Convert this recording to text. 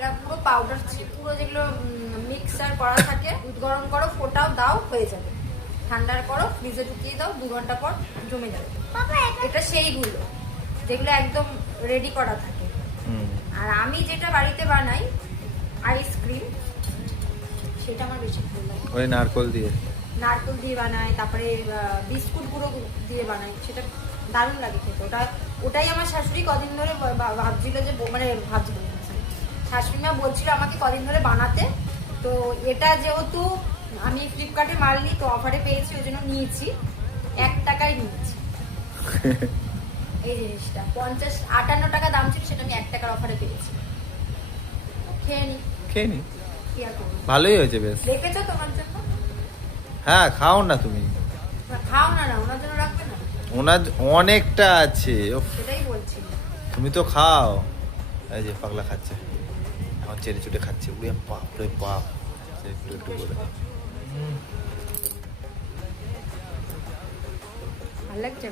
এটা পুরো পাউডার ছিল, পুরো যেগুলো মিক্সার করা থাকে। দুধ গরম করো, ফোটাও, দাও, হয়ে যাবে। ঠান্ডার করো, ফ্রিজে ঢুকিয়ে দাও, 2 ঘন্টা পর জমে যাবে। এটা সেইগুলো যেগুলো একদম রেডি করা থাকে। আর আমি যেটা বাড়িতে বানাই আইসক্রিম, সেটা আমার বেশি ভালো লাগে। ওই নারকল দিয়ে বানাই, তারপরে বিস্কুট গুঁড়ো দিয়ে বানাই, সেটা দারুণ লাগে খেতে। ওটাই আমার শাশুড়ি কদিন ধরে ভাবছিল যে, মানে ভাবছিল শাশুড়ি মা বলছিল আমাকে কদিন ধরে বানাতে। তো এটা যেহেতু আমি ফ্লিপকার্টে মাল নিই, তো অফারে পেয়েছি, ওই জন্য নিয়েছি। 1 টাকায় নিয়েছি এই জিনিসটা। 58 টাকা দাম ছিল, সেটা আমি 1 টাকার অফারে পেয়েছি। খেয়ে নি। কি আর করবো, ভালোই হয়েছে বেশ। রেখেছো তোমার জন্য? হ্যাঁ, খাও না তুমি। খাও না, ওনার জন্য রাখবে না? ওনার অনেকটা আছে। সেটাই বলছি। তুমি তো খাও। এই যে পাগলা খাচ্ছে, এখন চেটে চুটে খাচ্ছে। উড়ে বাপ রে বাপ, একটু একটু করে। ভালো লাগছে।